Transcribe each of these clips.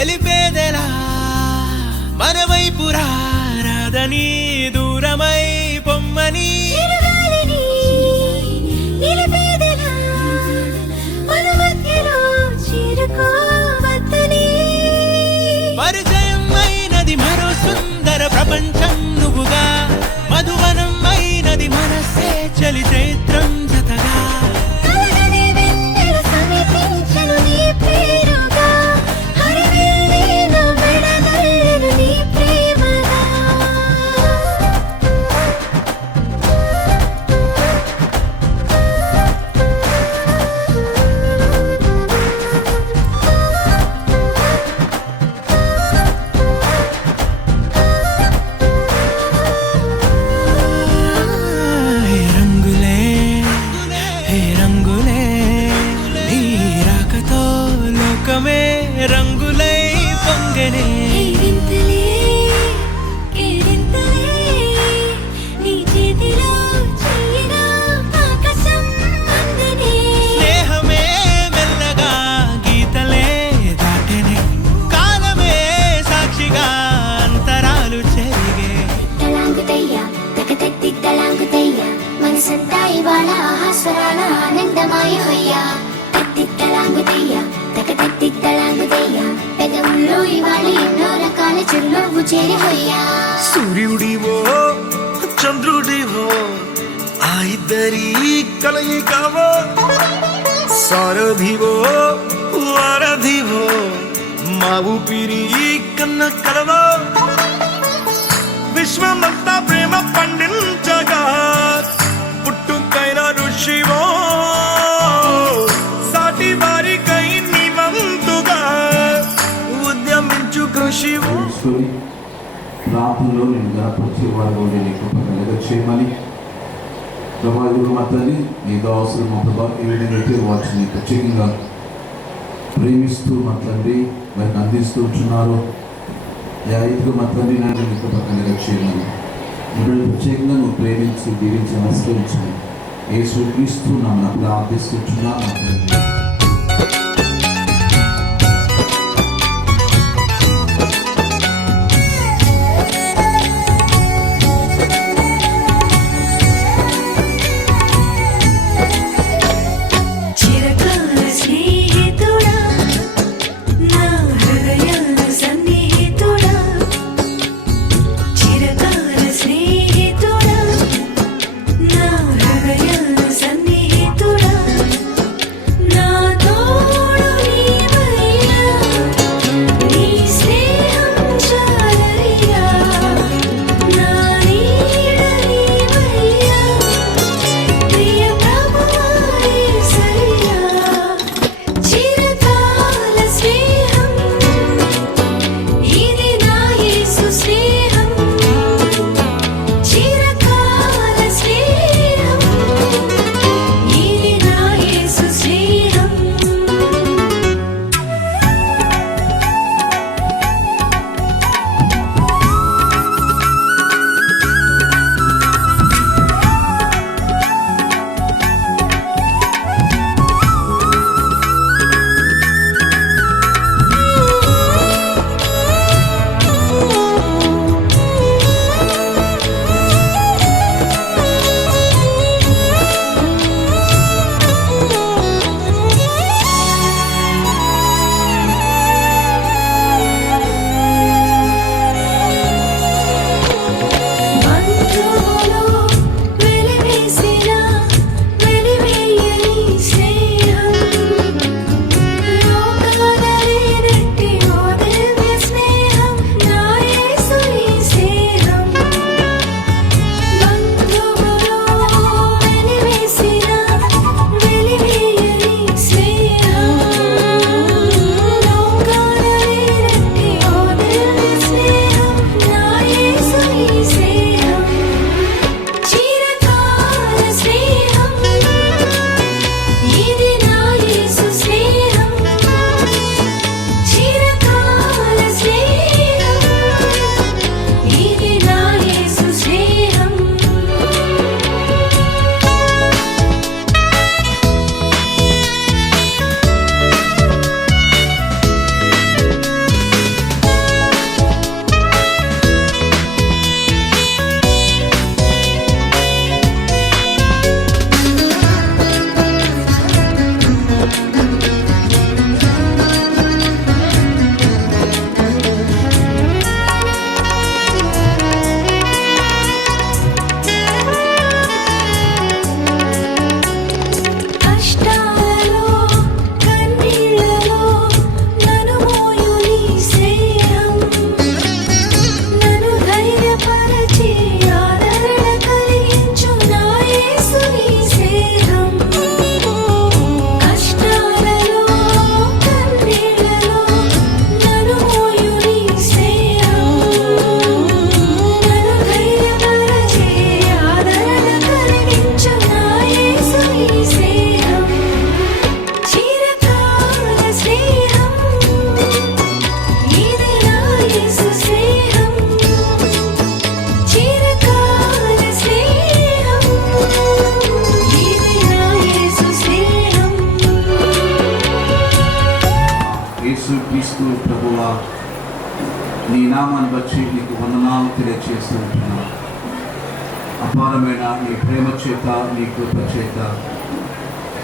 తెలిపేదెలా మనవైపు రాదని దూరమై పొమ్మని పరిచయం అయినది మరో సుందర ప్రపంచం నువ్వుగా మధువనం అయినది మనస్సే చలి చైత్రం జతగా రంగులై పొంగనే స్నేహమే మెల్లగా గీతలే దాటనే కాలమే సాక్షిగా అంతరాలు చెరిగే మనసంతా ఇవాళ ఆహాస్వరాల ఆనందమాయ హొయ్యా తలాంగుతయ్యా తలాంగుతయ్యా పెదవుల్లో ఇవాళ ఎన్నో రకాల చిరునవ్వు చేరి హొయ్యా సూర్యుడివో చంద్రుడివో ఆ ఇద్దరి కలయికవో సారథివో వారధివో మా ఊపిరి కన్న కలవో విశ్వమంతా ప్రేమ పండించగా పుట్టుకైన ఋషివో సాటి వారికై నివంతుగా ఉద్యమించు కృషివో ప్రాంతంలో నేను గణపరిచే వారు నీకు చేయమని ప్రభావితులు మా తల్లి నీకు అవసరం మా ప్రభావ ఏ విధంగా అయితే వాటిని ప్రత్యేకంగా ప్రేమిస్తూ మా తండ్రి వారికి అందిస్తూ ఉంటున్నారు యాయితుగా మా తండ్రి నన్ను నీకు పక్కనగా చేయమని మిమ్మల్ని ప్రత్యేకంగా నువ్వు ప్రేమించి దీవించి ఆశ్రయించమని యేసు క్రీస్తు నన్ను ప్రార్థిస్తున్నా మా తండ్రి. నా ప్రభువా, నీ నామాన్ని బట్టి నీకు వందనాలు తెలియజేస్తూ ఉంటున్నాను. అపారమైన నీ ప్రేమ చేత, నీ కృప చేత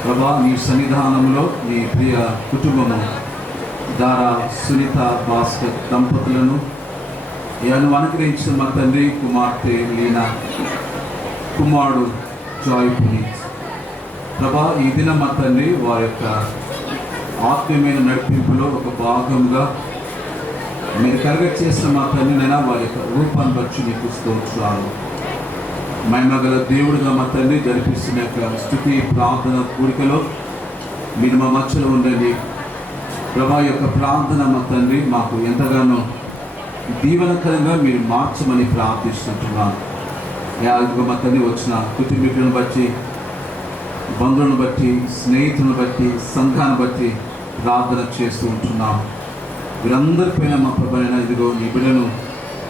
ప్రభా, నీ సన్నిధానంలో నీ ప్రియ కుటుంబము దారా సునీత భాస్కర్ దంపతులను అనుగ్రహించిన మా తండ్రి, కుమార్తె లీనా, కుమారుడు జాయ్ పునీత్ ప్రభా, ఈ దినం మా తండ్రి వారి యొక్క ఆత్మీయమైన నడిపింపులో ఒక భాగంగా మీరు కలగట్ చేసిన మా తండ్రినైనా వారి యొక్క రూపాన్ని బట్టి నీకు స్తోత్రాలు. మహిమగల దేవుడుగా మా తండ్రి జరిపిస్తున్న యొక్క స్తుతి ప్రార్థన కూడికలో మీరు మా మధ్యలో ఉండండి ప్రభా. యొక్క ప్రార్థన మా తండ్రి మాకు ఎంతగానో దీవెనకరంగా మీరు మార్చమని ప్రార్థిస్తుంటున్నాను. మా తండ్రి వచ్చిన కుటుంబీకులను బట్టి, బంధువులను బట్టి, స్నేహితులను బట్టి, సంఘాన్ని బట్టి ప్రార్థన చేస్తూ ఉంటున్నాం. వీరందరిపైన మా ప్రభైన ఇదిగో నీ బిడ్డను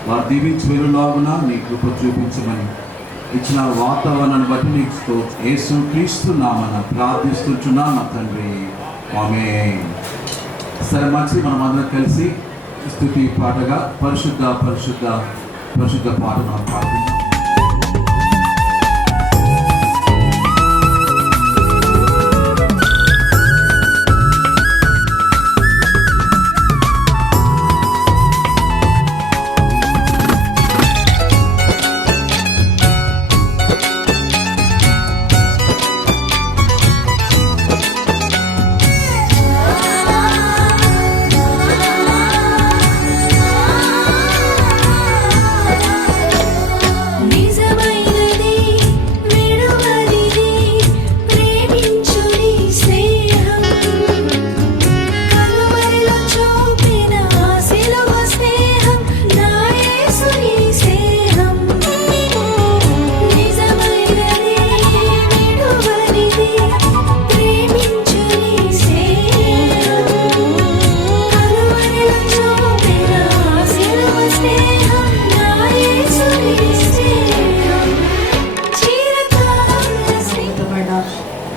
వారు దీవించి వెళ్ళులాగున నీ కృప చూపించమని ఇచ్చిన వాతావరణాన్ని బట్టి నీకు యేసు క్రీస్తు నామమున ప్రార్థిస్తుంటున్నాం మా తండ్రి, ఆమేన్. సరే, మంచి మనం అందరం కలిసి స్తుతి పాటగా పరిశుద్ధ పరిశుద్ధ పరిశుద్ధ పాట మనం పాడుకుందాం.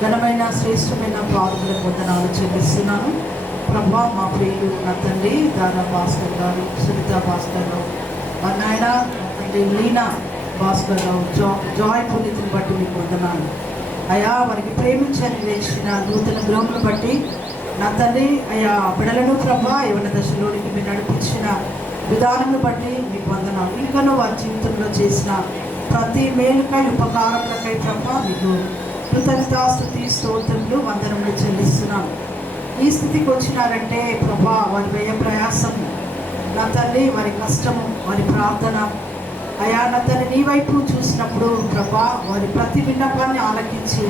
ఘనమైన శ్రేష్టమైన ప్రార్థన వందనాలు చెల్లిస్తున్నాను ప్రభా. మా ప్రియులు నా తండ్రి దారా భాస్కర్ గారు, సునీత భాస్కర్ రావు, మా నాయన తండ్రి లీనా భాస్కర్ రావు, జాయ్ పునీతిని బట్టి మీకు వందనాలు అయా. వారికి ప్రేమించని వేసిన నూతన గృహమును బట్టి నా తండ్రి అయా, బిడలను ప్రభా యవన దశలోనికి మీరు నడిపించిన విధానమును బట్టి మీకు వందనాలు. ఇంకనూ వారి జీవితంలో చేసిన ప్రతి మేలుకై ఉపకారములకై ప్రభా మీకు కృతజ్ఞతాస్తుతి స్తోత్రములు వందనములు చెల్లిస్తున్నాను. ఈ స్థితికి వచ్చినారంటే ప్రభా వారి వ్యయ ప్రయాసము నా తల్లి, వారి కష్టము, వారి ప్రార్థన అయా నా తల్లి నీ వైపు చూసినప్పుడు ప్రభా వారి ప్రతి విన్నపాన్ని ఆలకించి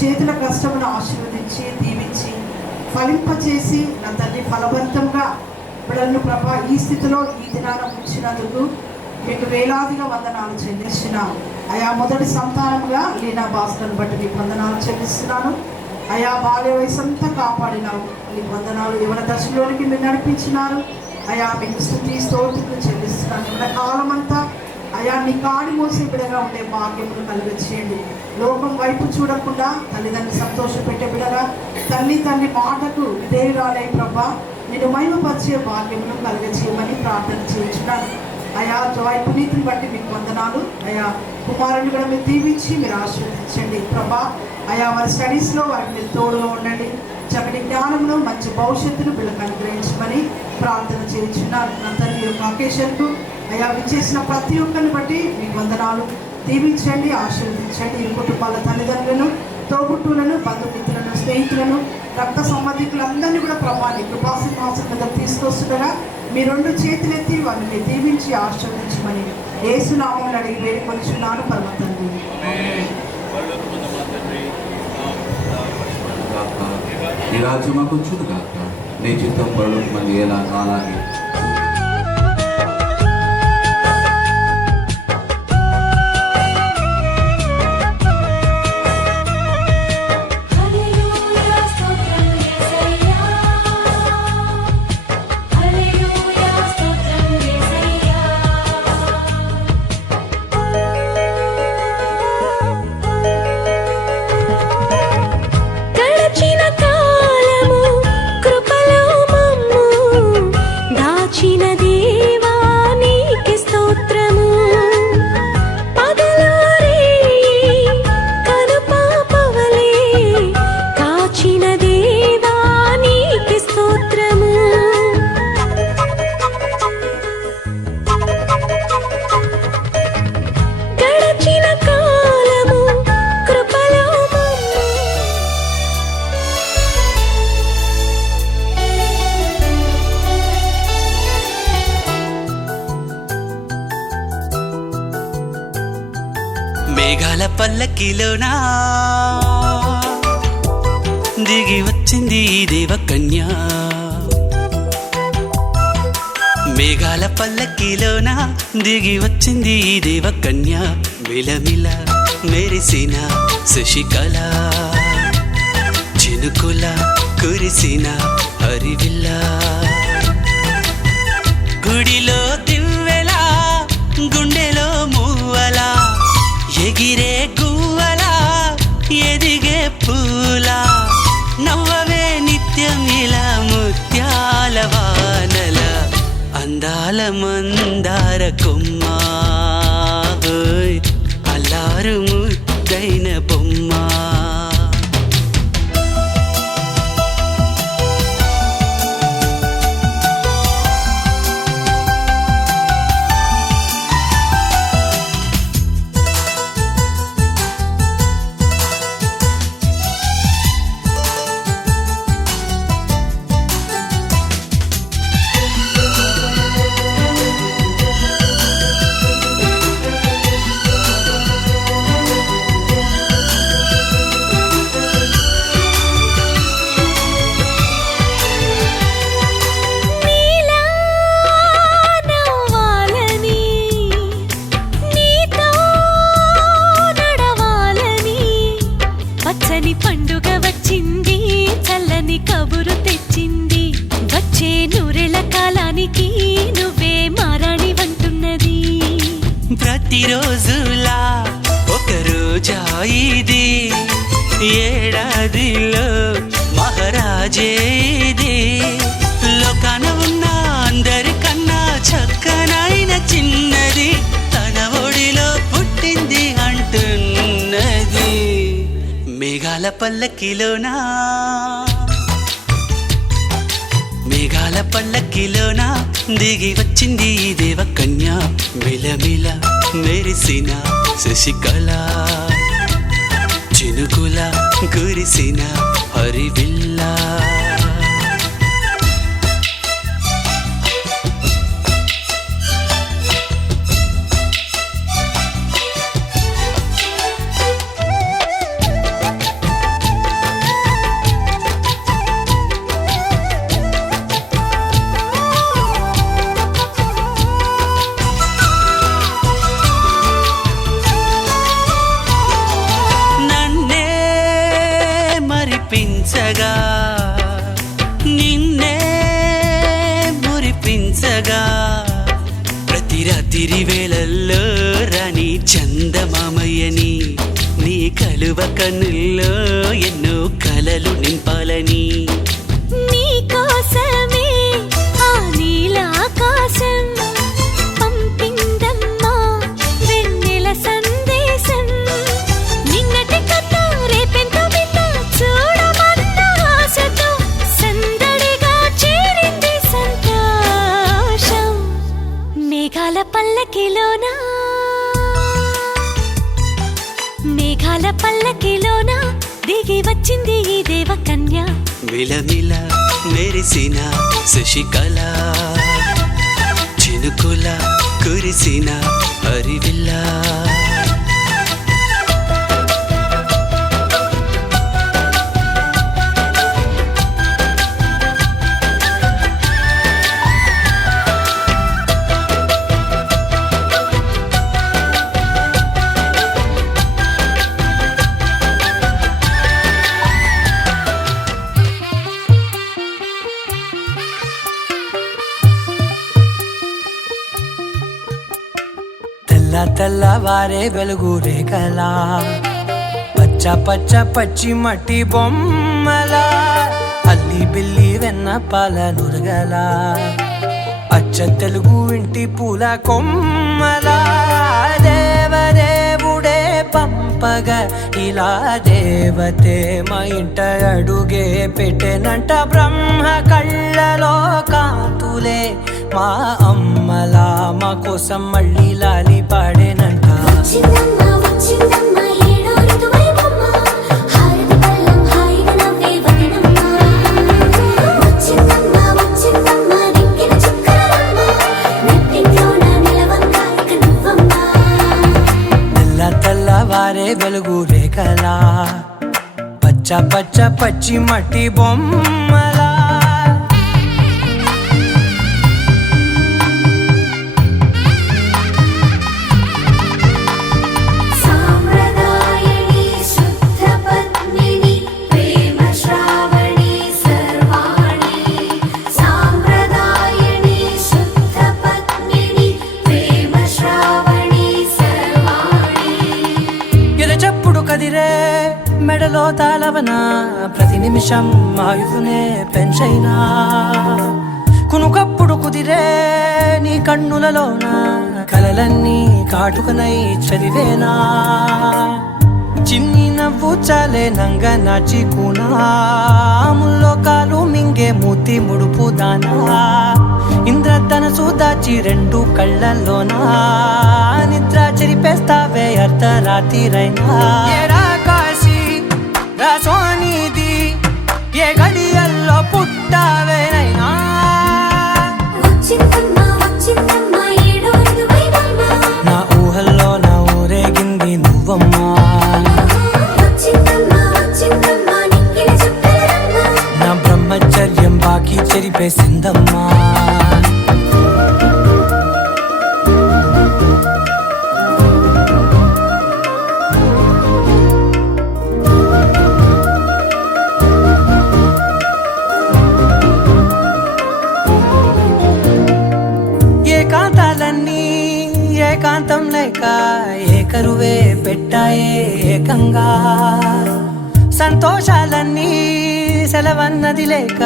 చేతుల కష్టమును ఆశీర్వదించి దీవించి ఫలింపచేసి నా తల్లి ఫలవంతంగా బిడ్డలను ప్రభా ఈ స్థితిలో ఈ దినాన ఉంచినందుకు మీకు వేలాదిగా వందనాలు చెల్లిస్తున్నాను అయా. మొదటి సంతానముగా లీనా భాస్కర్ను బట్టి మీకు వందనాలు చెల్లిస్తున్నాను అయా. బాల్య వయసు అంతా కాపాడినావు, మీకు వందనాలు. యవన దశలోనికి మీరు నడిపించినారు అయా, మీకు స్తుతి స్తోత్రులు చెల్లిస్తున్నాను. యవన కాలం అంతా అయా నీ కాడి మోసే బిడగా ఉండే భాగ్యమును కలిగచేయండి. లోకం వైపు చూడకుండా తల్లిదండ్రులు సంతోషపెట్టే బిడగా, తల్లి మాటకు విధేయురాలై ప్రభా నేను మహిమపరిచే భాగ్యమును కలిగచేయమని ప్రార్థన చేయించున్నాను అయా. జాయ్ పునీతిని బట్టి మీకు వందనాలు అయా. కుమారుని కూడా మీరు దీవించి మీరు ఆశీర్వదించండి ప్రభా అయా. వారి స్టడీస్లో వారికి మీరు తోడుగా ఉండండి. చక్కటి జ్ఞానంలో మంచి భవిష్యత్తును వీళ్ళకి అనుగ్రహించమని ప్రార్థన చేయించున్నాను. నా తల్లి యొక్క అకేషన్కు అయా విచ్చేసిన ప్రతి ఒక్కరిని బట్టి మీకు వందనాలు. దీవించండి, ఆశీర్వదించండి. ఈ కుటుంబాల తల్లిదండ్రులను, తోబుట్టులను, బంధుమిత్రులను, స్నేహితులను, రక్త సంబంధికులందరినీ కూడా ప్రభాని కృపాసింహాసనం మీద తీసుకొస్తుండగా మీ రెండు చేతులెత్తి వారిని దీవించి ఆశీర్వదించమని యేసు నామములో అడిగి వేడుకొనుచున్నాను పరమ తండ్రి. ఈ రాజ్యం మాకు చూడగాక, నీ చిత్తం పరులకు మంది ఎలా అలాగే. గడచిన కాలము కృపలో మమ్ము మేఘాల పల్లకిలోనా దిగి వచ్చింది ఈ దేవకన్య మేఘాల పల్లకిలోన దిగి వచ్చింది ఈ దేవకన్య మిలమిల మెరిసిన శశికళ చినుకుల కురిసిన హరివిల్ల గుడిలో దివ్వెలా గుండెలో మూవలా ఎగిరే గువ్వలా ఎదిగే పూలా నవ్వవే నిత్యం ఇలా ముత్యాల వానల అందాల మందార కొమ్మ అల్లారు ముద్దైన బొమ్మ పండుగ వచ్చింది చల్లని కబురు తెచ్చింది వచ్చే నూరెల కాలానికి నువ్వే మారాణి వంటున్నది ప్రతిరోజులా ఒక రోజా ఇది ఏడాదిలో మహారాజే ఇది లోకాన ఉన్న అందరికన్నా చక్కనైన చిన్నది తన ఒడిలో పుట్టింది అంటున్నది మేఘాల పల్లకిలోనా మేఘాల పల్లకిలోనా దిగి వచ్చింది ఈ దేవకన్య మిలమిల మెరిసిన శశికళ చినుకుల కురిసిన హరివిల్ల మరిపించగా నిన్నే మురిపించగా ప్రతి రాత్రి వేళల్లో రాణి చందమామయ్యని నీ కలువ కన్నుల్లో ఎన్నో కలలు నింపాలని నీ కోసమే ఆ నీలాకాశం పంపిందమ్మా వెన్నెల సందేశం నిన్నటి కన్నా రేపెంతో బిడ్డ చూడమన్న ఆశతో సందడిగా చేరింది సంతోషం మేఘాల పల్లకిలోనా మేఘాల పల్లకిలోనా దిగి వచ్చింది ఈ దేవకన్య మిలమిల మెరిసిన శశికళ చినుకుల కురిసిన హరివిల్ల తెల్లవారే వెలుగు రేఖలా పచ్చ పచ్చ పచ్చి మట్టి బొమ్మలా అల్లి బిల్లి వెన్న పాల నురగలా అచ్చ తెలుగు ఇంటి పూల కొమ్మలా దేవదేవుడే పంపగా ఇలా దేవతే మా ఇంట అడుగే పెట్టెనంట బ్రహ్మ కళ్ళలో కాంతులే మా అమ్మలా మా కోసం మళ్ళీ లాలి పాడేనంట వచ్చిందమ్మా వచ్చిందమ్మా ఏడో ఋతువైవమ్మ హారతి పళ్ళం హాయిగా నవ్వే వదనమ్మ వచ్చిందమ్మా వచ్చిందమ్మా దిక్కిన చుక్కలమ్మ నెట్టింట్లోన నిలవంగా ఇక నువ్వమ్మా తెల్లవారే వారే వెలుగు రేఖలా పచ్చ పచ్చ పచ్చి మట్టి బొమ్మలా సాంప్రదాయని శుద్ధ పద్మిని ప్రేమ శ్రావణి సర్వాణి సాంప్రదాయని శుద్ధ పద్మిని ప్రేమ శ్రావణి సర్వాణి ఎరచప్పుడు కదిరే మెడలో తాళవన ప్రతి నిమిషం ఆయుధునే పెంచైనా కునుకప్పుడు కుదిరే నీ కన్నులలోన కలలన్నీ కాటుకనై చదివేనా చిన్ని నవ్వు చాలే నంగ నాచి కూనాముల్లో కాలు మింగే మూతి ముడుపు దానా ఇంద్రధనసు దాచి రెండు కళ్ళల్లోనా నిద్ర చెరిపేస్తావే అర్ధరాత్రిరైనా ఏరా కాశీ రాసోనిది ఏ గడియల్లో పుట్టావేనైనా వచ్చిందమ్మ వచ్చిందమ్మ ఏడో ఋతువైవమ్మ నా ఊహల్లో నా ఊరేగింది నువ్వమ్మా వచ్చిందమ్మ వచ్చిందమ్మ నిక్కిన చుక్కలమ్మ నా బ్రహ్మచర్యం బాకీ చెరిపేసిందమ్మా ఏకాంతాలన్నీ ఏకాంతం లేక ఏకరువే పెట్టాయే ఏకంగా సంతోషాలన్నీ సెలవన్నది లేక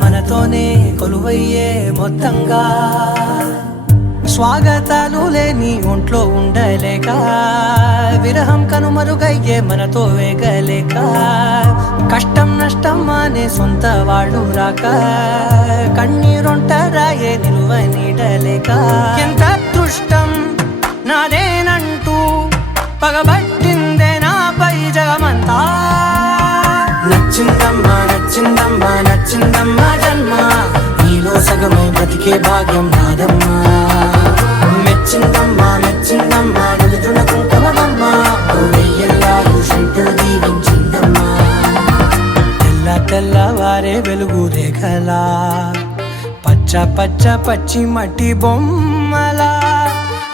మనతోనే కొలువయ్యే మొత్తంగా స్వాగతాలు లేని ఒంట్లో ఉండలేక విరహం కనుమరుగయ్యే మనతో వేగలేక కష్టం నష్టం అనే సొంత వాళ్ళు రాక కన్నీరొంటరాయే నిలువ నీడలేక ఎంత అదృష్టం నాదేనంటూ పగబట్టిందే నాపై జగమంతా నచ్చిందమ్మా నచ్చిందమ్మా నచ్చిందమ్మా జన్మ నీలో సగమై బ్రతికే భాగ్యం నాదమ్మా మెచ్చిందమ్మా మెచ్చిందమ్మా నిలుతున్న కుంకుమమ్మా వెయ్యల్లాలు శంకరు దీవించిందమ్మా తెల్ల తెల్లవారే వెలుగు రేఖలా పచ్చ పచ్చ పచ్చి మట్టి బొమ్మలా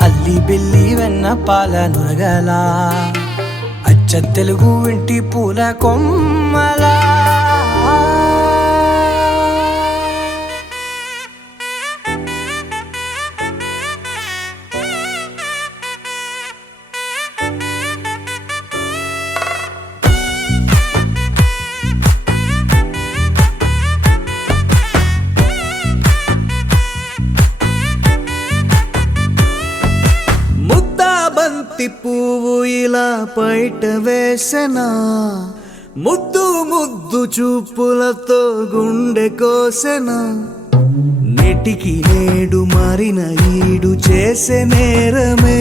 అల్లి బిల్లి వెన్న పాల నురగలా అచ్చ తెలుగు ఇంటి పూల కొమ్మలా ముద్దాబంతి పువ్వు ఇలా బయట వేసెనా ముద్దు ముద్దు చూపులతో గుండె కోసెనా నెటికి నేడు మారిన ఈడు చేసే నేరమే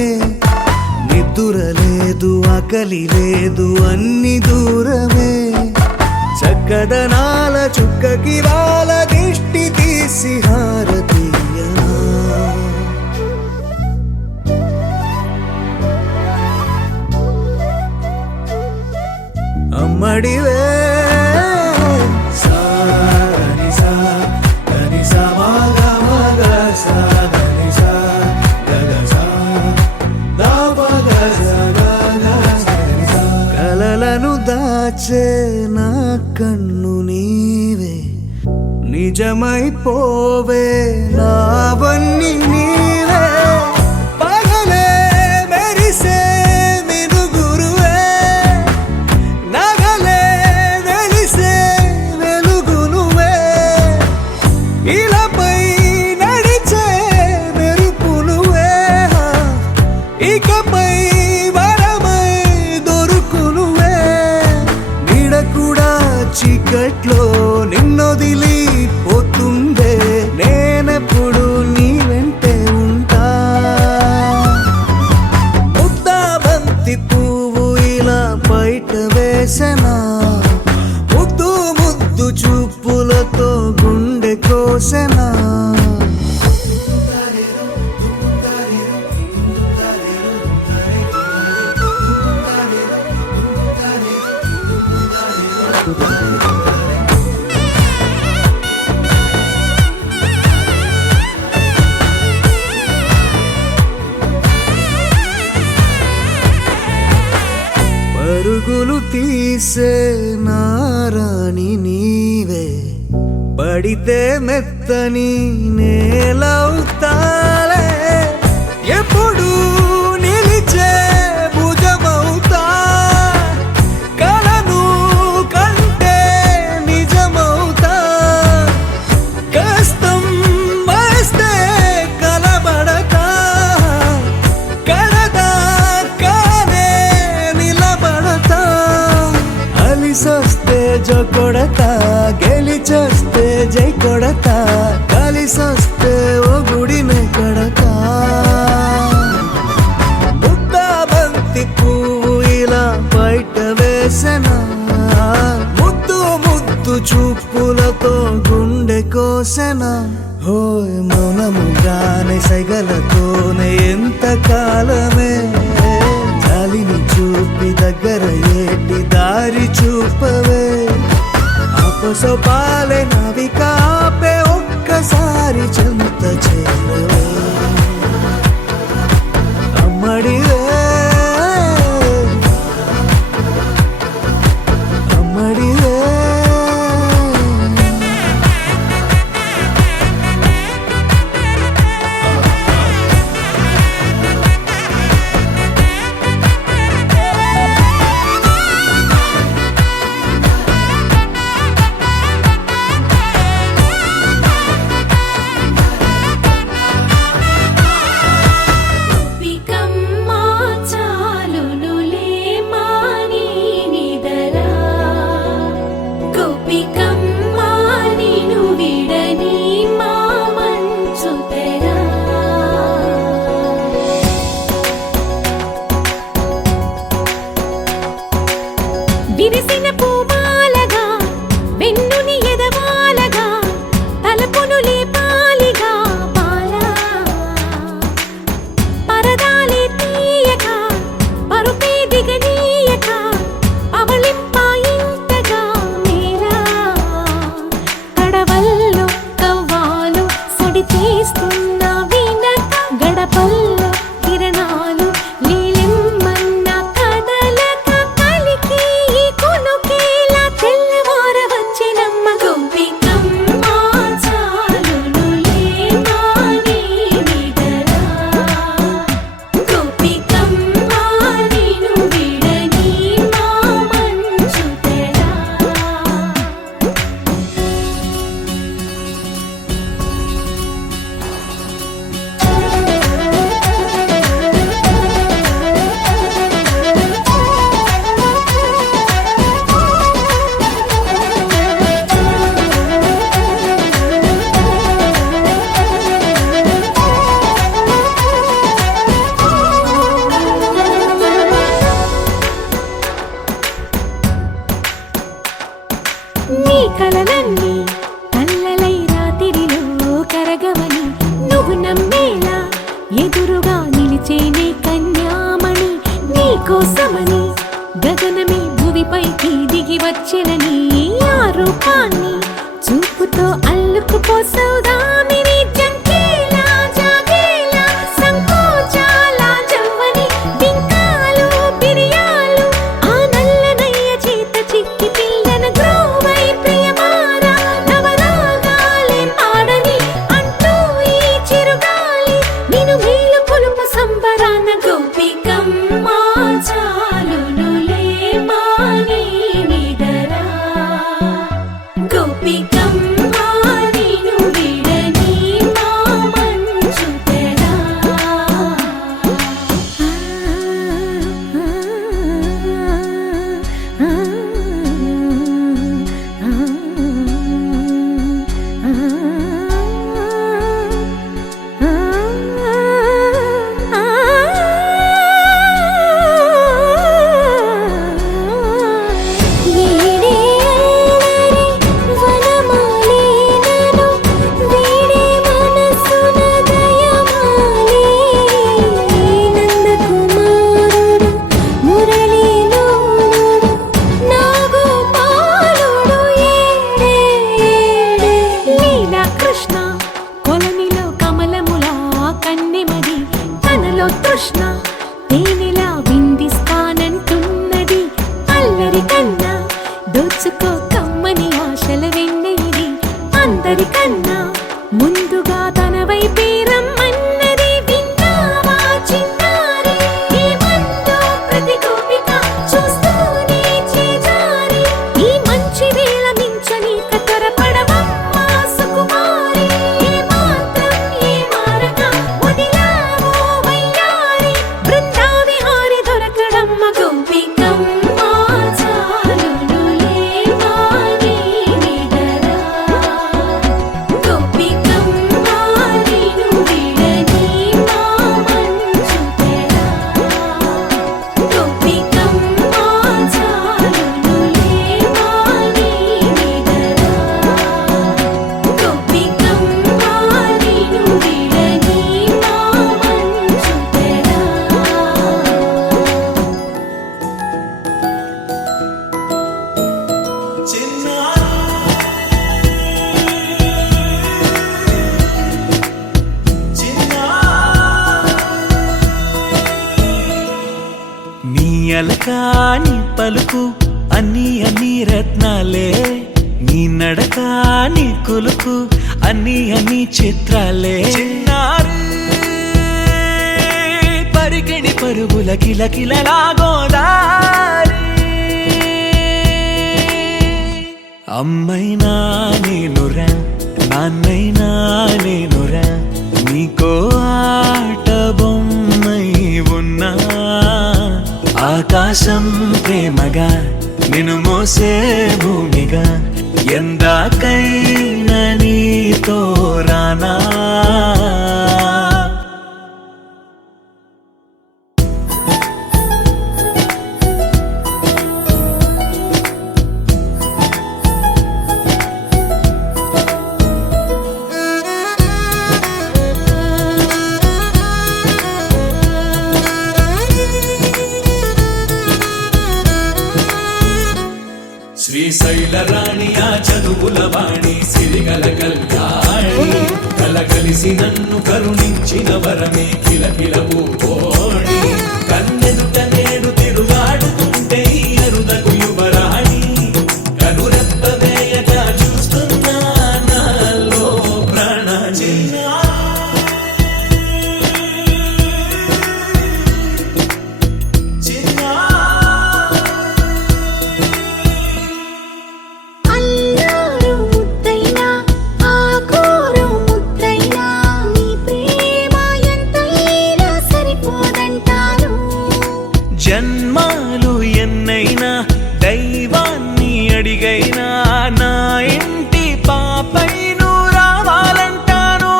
నిద్ర లేదు ఆకలి లేదు అన్ని దూరమే చక్కదనాల చుక్కకి వాళ్ళ దిష్టి తీసి హారతీయనా అమ్మడివే కలలను దాచే నా కన్ను నీవే నిజమైపోవే నావన్నీ నీవే పగలే మెరిసే మినుగురువే నగలే వెలిసే వెలుగు నువ్వే ఇలాపై నడిచే మెరుపు నువ్వే ఇకపై వరమై దొరుకు నువ్వే నీడ కూడా చీకట్లో నిన్నొదిలి పోతుందే నేనెప్పుడు నీ వెంటే ఉంటా ముద్దాబంతి పువ్వు ఇలా బయట వేసెనా ముద్దు ముద్దు చూపులతో గుండె కోసెనా పరుగులు తీసే నారాణి నీవే, పడితే మెత్తని నేలవుతాలే, ఎప్పుడు నిలిచే భుజమవుతా, కలను కంటే నిజమవుతా, కష్టం వస్తే కలబడక, కడదాకానే నిలబడతా, అలిసొస్తే జో కొడతా, గెలిచొస్తే జై కొడతా, కలిసొస్తే ఓ గుడినే కడతా. ముద్దా బంతి పువ్వు ఇలా బయట వేసెనా, ముద్దు ముద్దు చూపులతో గుండె కోసెనా, హోయ్ మౌనముగానే సైగలతోనే ఎంత కాలమే, జాలిని చూపి దగ్గర ఏటి దారి చూపవే, అపసోపాలే నవికాపే ఒక్కసారి చెంత చేరవే, అమ్మడివే అమ్మడివే. గోపికమ్మ చాలునులే మాని నిదరా, గోపికమ్మ నిను విడని మా మంచు తెరా. విరిసిన పూమాలగా వెన్నుని ఎదవాలగా, తలపును లేపాలిగా బాలా, పరదాలే తీయక పరుపే దిగనీయక, అవలింపాయింతగా మేరా, కడవల్లో కవ్వాలు సడి చేస్తున్న వినక, గడపల్లో కిరణాలు నీలిమ్మన్న కదలక, కలికి ఈ కొనుకేలా తెల్లవార వచ్చినమ్మ. గోపికమ్మ చాలునులే మాని నిదరా, గోపికమ్మ నిను విడని మా మంచు తెరా. నీ కలలన్నీ కల్లలై రాత్రిలో కరగవని, నువ్వు నమ్మేలా ఎదురుగా నిలిచేనే కన్యామణి, నీ కోసమని గగనమే భువిపైకి దిగి వచ్చినని, ఆ రూపాన్ని చూపుతో అల్లుకుపోసౌదామిని, జంకేలా జాగేలా సంకోచాల జవ్వని, బింకాలు బిరియాలు ఆ నల్లనయ్య చేత చిక్కి పిల్లన గ్రోవై ప్రియమారా, నవరాగాలే పాడని అంటూ ఈ చిరుగాలి నిన్ను మేలు కొలుపు సంబరాన. గోపికమ్మ చాలునులే మాని నిదరా, గోపికమ్మ నిను విడని మా మంచు తెరా. వీడే అల్లరి వనమాలినను, వీడే మనసున దయమాలి, నందకుమారుడు మురళీలోనుడు నాగోపాలుడు ఏడే ఏడే. లీలా కృష్ణ కొలనిలో కమలములా కన్నెమది, తనలో తృష్ణ తేనెలా విందిస్తానంటున్నది, నలక నీ పలుకు అన్ని అన్ని రత్నాలే, నీ నడక నీ కొలుకు అన్ని అన్ని చిత్రాలే. చిన్నారి పరికిణి పరుగుల కిలకిలలా గోదారి, అమ్మైనా నేనురా నాన్నైనా నేనురా, నీకో ఆట బొమ్మై ఉన్నా. ఆకాశం ప్రేమగా నిన్ను మోసే భూమిగా, ఎందాకైనా నీతో రానా. శ్రీశైల రాణి ఆ చదువుల వాణి, సిరిగల కళ్యాణి, కలగలిసి నన్ను కరుణించిన వరమే కిలకిల పూకోణి. కన్నెదుట నేడు తిరుగాడుతుంటే అరుదకు యువరాణి, కనురెప్ప వేయగా చూస్తున్నా నాలో ప్రాణ. అల్లారు ముద్దైనా ఆకూరు ముద్దైనా, నీ ప్రేమ ఎంతైనా సరిపోదంటాను. జన్మాలు ఎన్నైనా దైవాన్ని అడిగైనా, నా ఇంటి పాపై నువ్వు రావాలంటాను.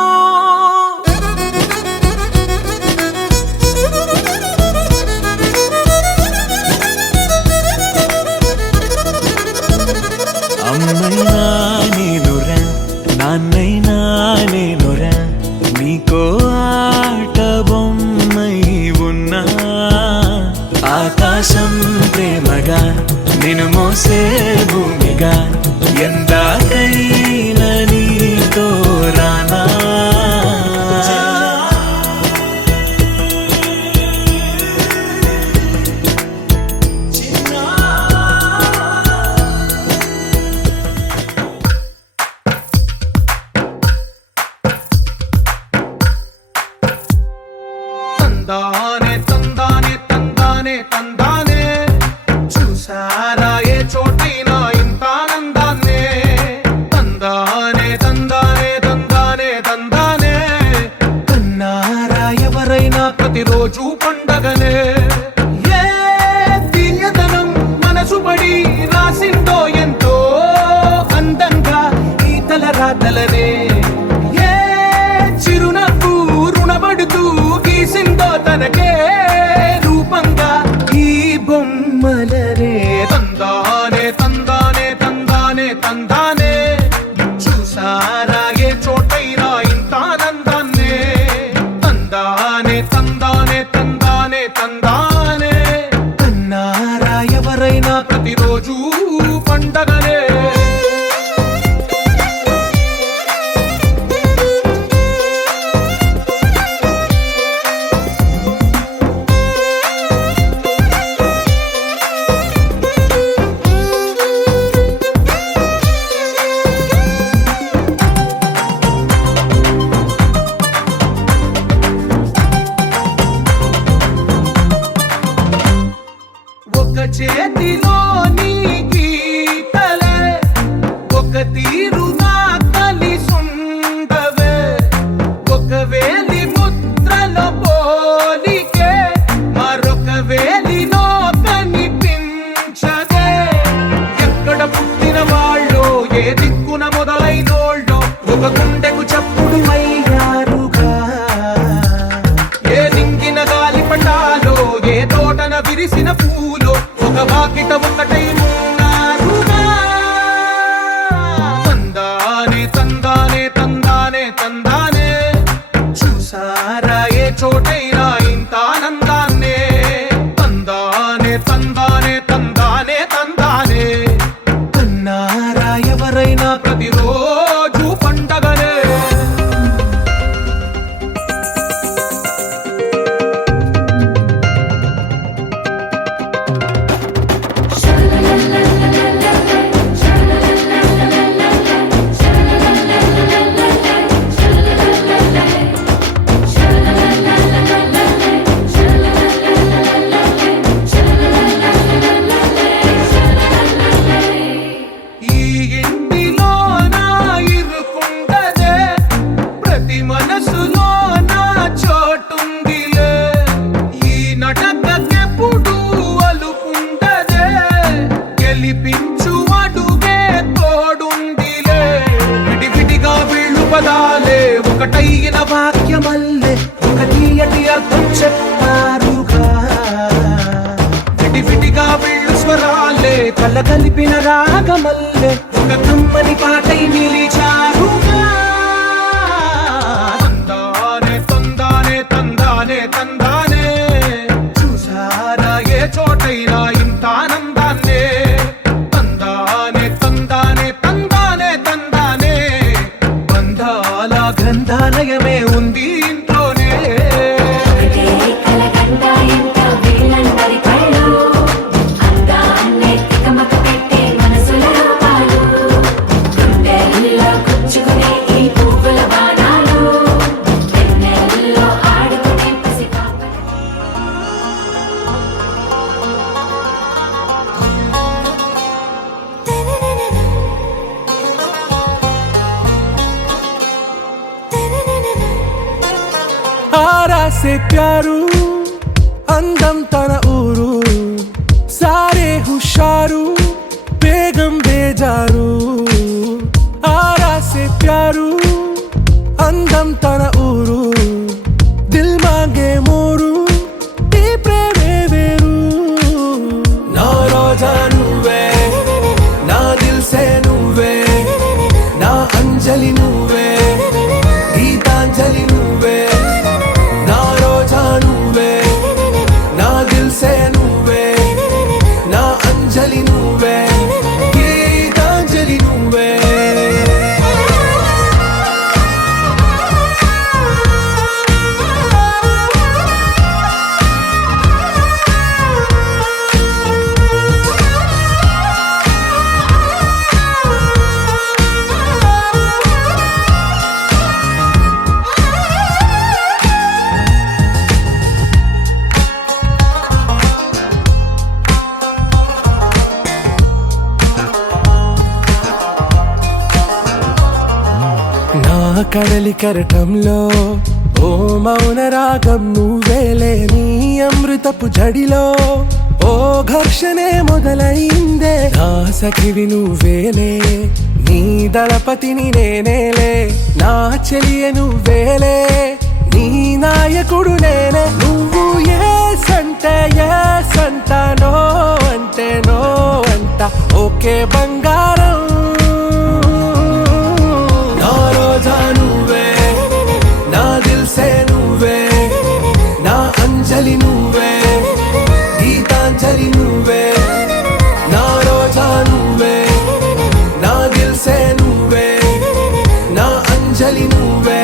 అమ్మైనా నేనురా నాన్నైనా నేనురా, నీకో ఆట బొమ్మై ఉన్నా. ఆకాశం ప్రేమగా నిన్ను మోసే భూమిగా, ఎందాకైనా నీతో రానా. తందానే తందానే తందానే తందానే, చూసారా ఏ చోటైనా ఇంత ఆనందాన్నే. తందానే తందానే తందానే తందానే, కన్నారా ఎవరైనా ప్రతిరోజు పండగనే. ఏ తీయదనం మనసు పడి రాసిందో ఎంతో అందంగా ఈ తల రాతలనే. ఏ చిరునవ్వు రుణపడుతూ గీసిందో తనకే రూపంగా ఈ బొమ్మలనే. తందానే తందానే తందానే తందానే, చూసారా ఏ చోటైనా ఇంత ఆనందాన్నే. తందానే తందానే తందానే తందానే, కన్నారా ఎవరైనా ప్రతిరోజు పండగనే. ఒక చేతిలో నీ గీతలే, ఒక తీరుగా కలిసుండవే. ఒక వేలి ముద్రల పోలికే మరొక వేలిలో కనిపించదే. ఎక్కడ పుట్టిన వాళ్ళో ఏ దిక్కున మొదలైనోళ్ళో, ఒక గుండెకు చప్పుడు అయ్యారుగా. ఏ దింగిన గాలి పటాలో, ఏ తోటన విరిసిన పూలో, ఒక వాకిట ఒకటై ఉన్నారుగా. తందానే తందానే తందానే తందానే, చూసారా ఏ చోటైనా ఇంత ఆనందాన్నే. తందానే తందానే తందానే తందానే, కన్నారా ఎవరైనా ప్రతిరోజు పండగనే. విడదీయన వాక్యమల్లే ఒక తీయటి అర్థం చెప్పారుగా విడివిడిగా వెళ్ళు స్వరాలే కల కలిపిన రాగమల్లే ఒక కమ్మని పాటై నిలిచారుగా తందానే తందానే తందానే తందానే చూసారా ఏ చోటైనా ఇంత ఆనందాన్నే తందానే తందానే తందానే తందానే బంధాల గ్రంథాలయమే ఉంది ఇంట్లోనే ఒకటే కలగంట ఎంత వీళ్ళందరి కళ్ళు అందాన్నే తికమక పెట్టే మనసుల రూపాలు గుండెల్లో గుచ్చుకునే ఈ పువ్వుల బాణాలు వెన్నెల్లో ఆడుకునే పసిపాపలు आरा से प्यारू అందం తన ఊరు సారే హుషారు బేగం బేజారు ఆరా సే ప్యారు అందం తన ఊరు దిల్ మాంగే మోరు ఈ ప్రేమే వేరు నా రోజా నువ్వే నా దిల్ సే నువ్వే నా అంజలి నువ్వే గీతాంజలి నువ్వే నా రోజా నువ్వే నా దిల్ సే నువ్వే నా అంజలి నువ్వే గీతాంజలి నువ్వే నా కడలి కరటంలో ఓ మౌన రాగం నువ్వేలే నీ అమృతపు జడిలో ఓ ఘర్షణే మొదలైందే నా సఖివి నువ్వేలే నీ దళపతిని నేనేలే నా చెలియ నువ్వేలే నీ నాయకుడు నేనే నువ్వు ఏ సంట నో అంటే నో అంట ఓకే బంగారం నా రోజా నువ్వే నా దిల్ సే నువ్వే నా అంజలి నువ్వే గీతాంజలి నువ్వే నా రోజా నువ్వే నా దిల్ సే నువ్వే నా అంజలి నువ్వే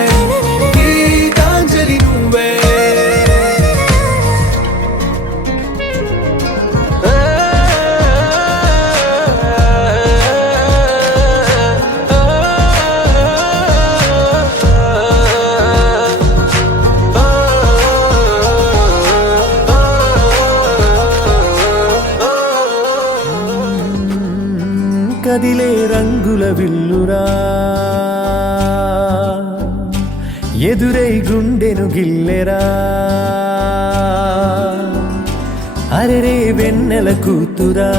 గీతాంజలి నువ్వే కదిలే రంగుల విల్లురా ఎదురై గుండెను గిల్లెరా అరెరే వెన్నెల కూతురా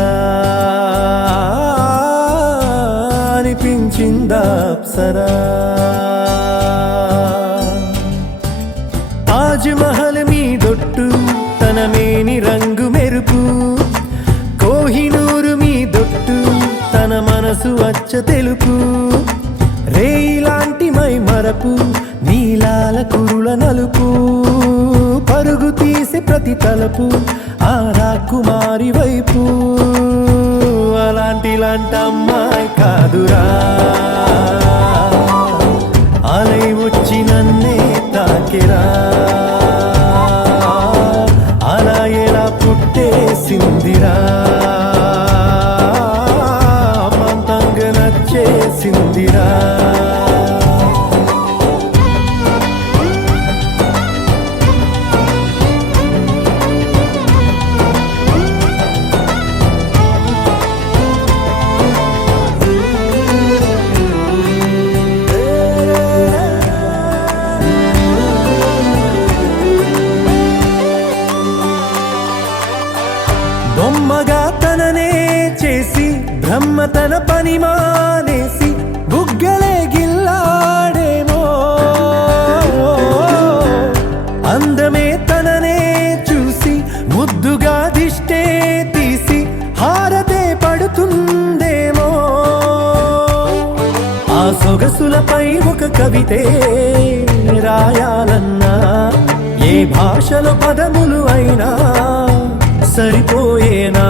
అనిపించిందా అప్సరా తాజ్ మహల్ మీ దొట్టు తన మేని రంగు మెరుపు కోహినూరు మీ దొట్టు తన మనసు అచ్చ తెలుపు రేయిలాంటి మై మరపు నీలాల కురుల నలుపు పరుగు తీసి ప్రతి తలపు ఆ రాకుమారి వైపు అలాంటి అమ్మాయి కాదురా అలై వచ్చి నన్నే తాకిరా అలా ఎలా పుట్టేసిందిరా మంతంగా నచ్చేసిందిరా బొమ్మగా తననే చేసి బ్రహ్మ తన పని మానేసి బుగ్గలే గిల్లాడేమో అందమే తననే చూసి ముద్దుగా దిష్టే తీసి హారతే పడుతుందేమో. ఆ సొగసులపై ఒక కవితే రాయాలన్నా ఏ భాషలో పదములు అయినా సరిపోయేనా.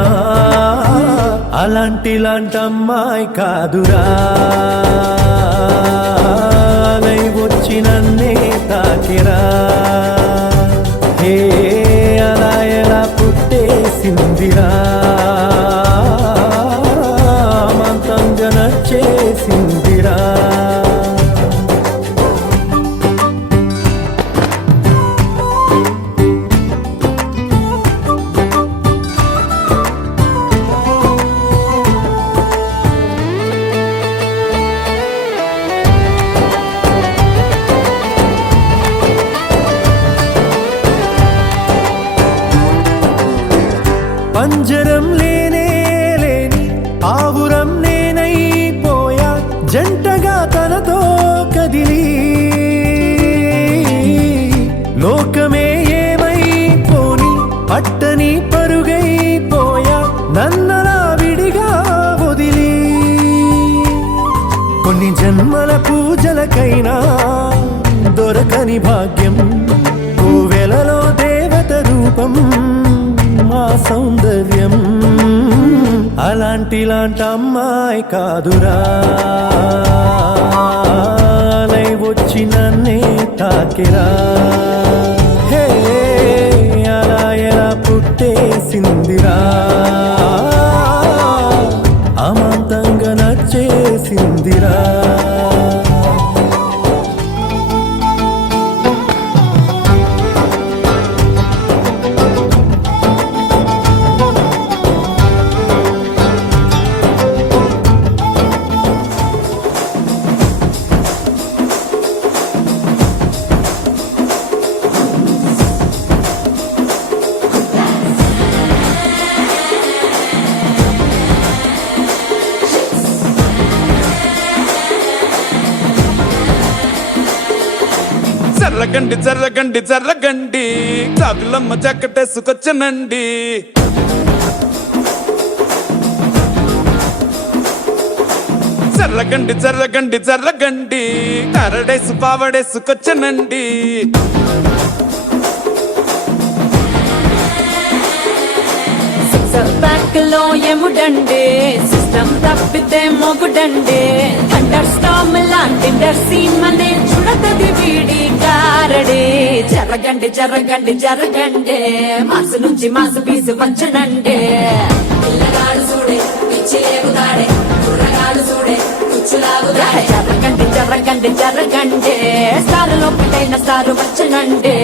అలాంటిలాంటమ్మాయి కాదురా నై వచ్చి నన్నే తాకిరా. హే అలా ఎలా పుట్టేసిందిరా మంతంగా నచ్చేసిందిరా. పంజరం లేనే లేని ఆవురం నేనైపోయా జంటగా తనతో కదిలి. లోకమే ఏమైపోని పట్టని పరుగైపోయా నన్నలా విడిగా వదిలి. కొన్ని జన్మల పూజలకైనా దొరకని భాగ్యం కోవెలలో దేవత రూపం మా సౌందర్యం. అలాంటిలాంటి అమ్మాయి కాదురా నై వచ్చి నన్నే తాకిరా. హే అలా ఎలా పుట్టేసిందిరా అమాంతంగా నచ్చేసిందిరా. జర్రగండి జర్రగండి జర్రగండి కాకులమ్మ చక్కటేసుకొచ్చనండి. జర్రగండి జర్రగండి జర్రగండి కరడేసు పావడేసుకొచ్చనండి. బ్యాక్ లో ఎముడండి సిస్టమ్ తప్పితే మొగుడండి. థండర్ స్టార్మ్ లాంటి సీన్ మనే చూడతది వీడి కారడి. జరగండి జరగండి జరగండి మాసు నుంచి మాసు పీసు పంచనండి. పిల్లగాడు చూడే పిచ్చి లేగుతాడే కుర్రగాడు చూడే కుచ్చులాగుతాడే. జరగండి జరగండి జరగండి స్టార్ లో పిటైన స్టార్ వచ్చనండి.